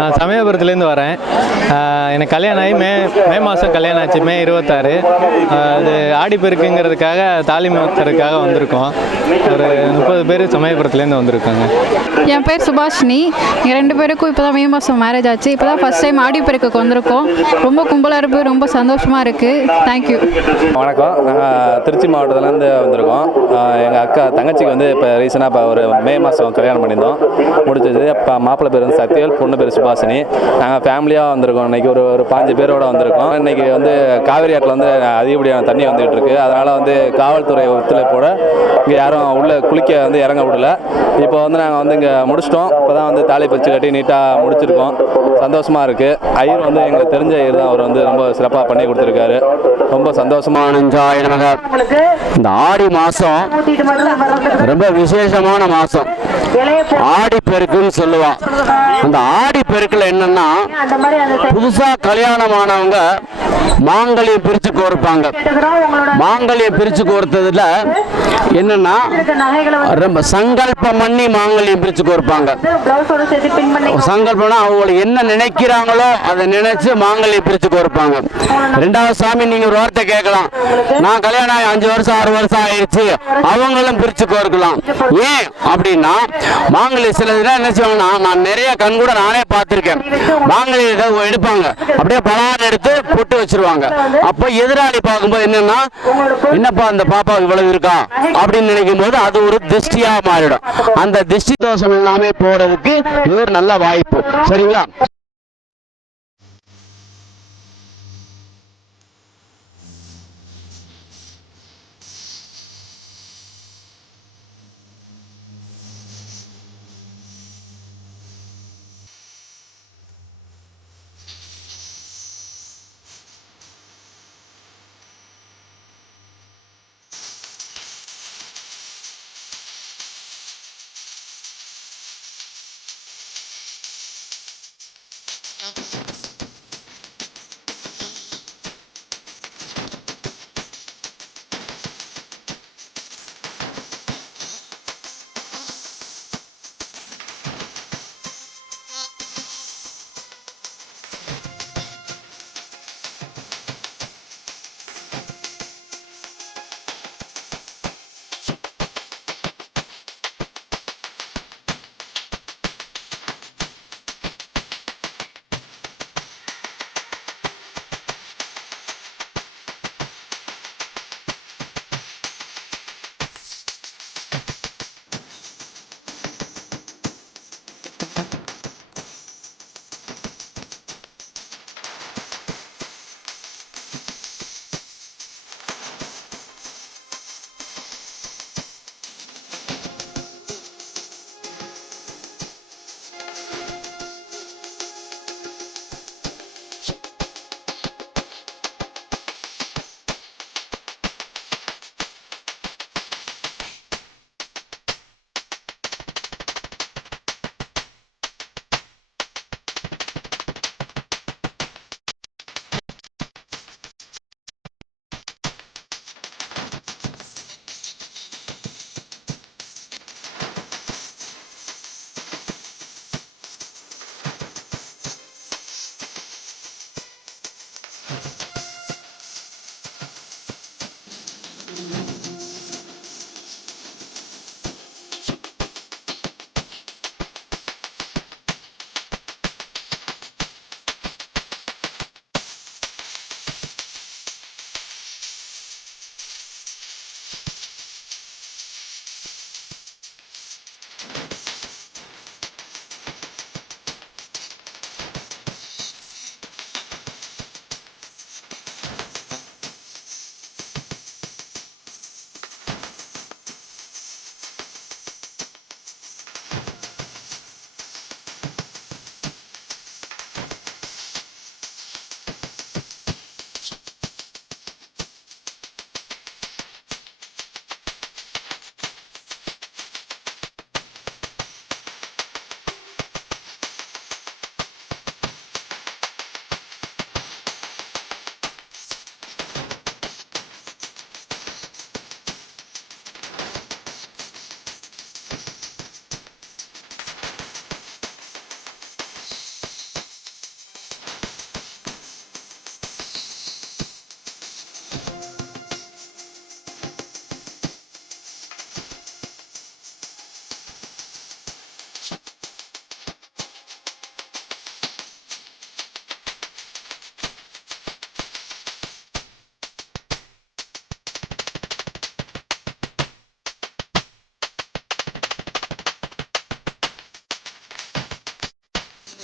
நான் சமயபுரத்துலேருந்து வரேன். எனக்கு கல்யாணம் ஆகி மே மே மாதம் கல்யாணம் ஆச்சு மே இருபத்தாறு. அது ஆடிப்பெருக்குங்கிறதுக்காக தாலி மாத்துறதுக்காக வந்திருக்கோம். ஒரு முப்பது பேர் சமயபுரத்துலேருந்து வந்திருக்காங்க. என் பேர் சுபாஷினி. எங்கள் ரெண்டு பேருக்கும் இப்போ தான் மே மாதம் மேரேஜ் ஆச்சு. இப்போ தான் ஃபஸ்ட் டைம் ஆடிப்பெருக்குக்கு வந்திருக்கோம். ரொம்ப கும்பலாக இருக்கு ரொம்ப சந்தோஷமாக இருக்குது தேங்க்யூ வணக்கம். நாங்கள் திருச்சி மாவட்டத்துலேருந்து வந்திருக்கோம். எங்கள் அக்கா தங்கச்சிக்கு வந்து இப்போ ரீசெண்டாக இப்போ ஒரு மே மாதம் கல்யாணம் பண்ணியிருந்தோம். முடிச்சது இப்போ மாப்பிள்ளை பேர் வந்து சக்திவேல் பொண்ணு பேர் சுபாஷினி. நாங்கள் ஃபேமிலியாக வந்திருக்கோம். இன்றைக்கி ஒரு ஒரு பாஞ்சு பேரோட வந்திருக்கோம். இன்றைக்கி வந்து காவிரி ஆற்றில் வந்து அதிகப்படியான தண்ணி வந்துகிட்டு இருக்கு. அதனால் வந்து காவல்துறை ஒத்துழைப்போட இங்கே யாரும் உள்ளே குளிக்க வந்து இறங்க விடல. இப்போ வந்து நாங்கள் வந்து இங்கே முடிச்சிட்டோம். இப்போ தான் வந்து தாலி பச்சு கட்டி நீட்டாக முடிச்சிருக்கோம். சந்தோஷமாக இருக்குது ஐயர் வந்து எங்களுக்கு தெரிஞ்ச ஐயர் தான். அவர் வந்து ரொம்ப சிறப்பாக பண்ணி கொடுத்துருக்காரு. ரொம்ப நமக இந்த ஆடி மாசம் ரொம்ப விசேஷமான மாசம். ஆடி பெருக்குன்னு சொல்லுவான். அந்த ஆடி பெருக்குல என்னன்னா புதுசா கல்யாணமானவங்க மாங்கல்யம் பிரித்து கோர்ப்பாங்க. மாங்கல்யம் பிரித்து கோர்த்ததுல என்னன்னா ரொம்ப சங்கல்பம் பண்ணி மாங்கல்யம் பிரித்து கோர்ப்பாங்க. சங்கல்பம்னா அவங்க என்ன நினைக்கிறாங்களோ அதை நினைச்சு மாங்கல்யம் பிரித்து கோர்ப்பாங்க. ரெண்டாவது சாமி நீங்க ஒரு வார்த்தை கேட்கலாம். நான் கல்யாணம் ஆகி அஞ்சு வருஷம் ஆறு வருஷம் ஆயிடுச்சு. அவங்களும் பிரித்து கோர்க்கலாம். ஏன் அப்படின்னா மாங்கல்ய சில இதெல்லாம் என்ன செய்வாங்கன்னா நான் நிறைய கண் கூட நானே பார்த்துருக்கேன். மாங்கல்ய எடுப்பாங்க. அப்படியே பலான்னு எடுத்து பொட்டு வச்சிருவாங்க. அப்போ எதிராளி பார்க்கும்போது என்னன்னா என்னப்பா அந்த பாப்பா இவ்வளவு இருக்கா? அப்படின்னு நினைக்கும் போது அது ஒரு திருஷ்டியா மாறிடும். அந்த திருஷ்டி தோஷம் எல்லாமே போறதுக்கு இது ஒரு நல்ல வாய்ப்பு. சரிங்களா?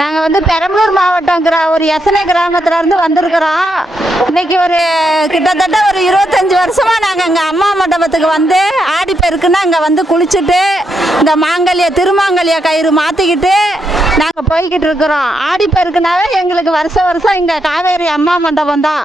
நாங்கள் வந்து பெரம்பலூர் மாவட்டம் ஒரு எசனை கிராமத்துலேருந்து வந்திருக்கிறோம். இன்னைக்கு ஒரு கிட்டத்தட்ட ஒரு இருபத்தஞ்சி வருஷமாக நாங்கள் இங்கே அம்மா மண்டபத்துக்கு வந்து ஆடி பெருக்குன்னா இங்கே வந்து குளிச்சுட்டு இந்த மாங்கல்ய திருமாங்கல்ய கயிறு மாற்றிக்கிட்டு நாங்கள் போய்கிட்டு இருக்கிறோம். ஆடி பெருக்குனாவே எங்களுக்கு வருஷம் வருஷம் இங்கே காவேரி அம்மா மண்டபம் தான்.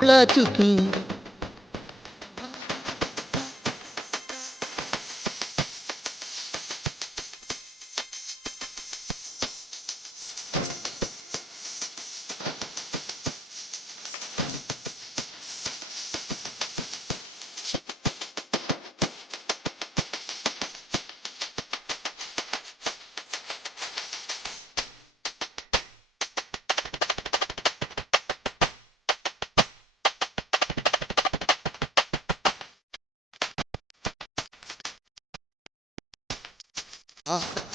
아.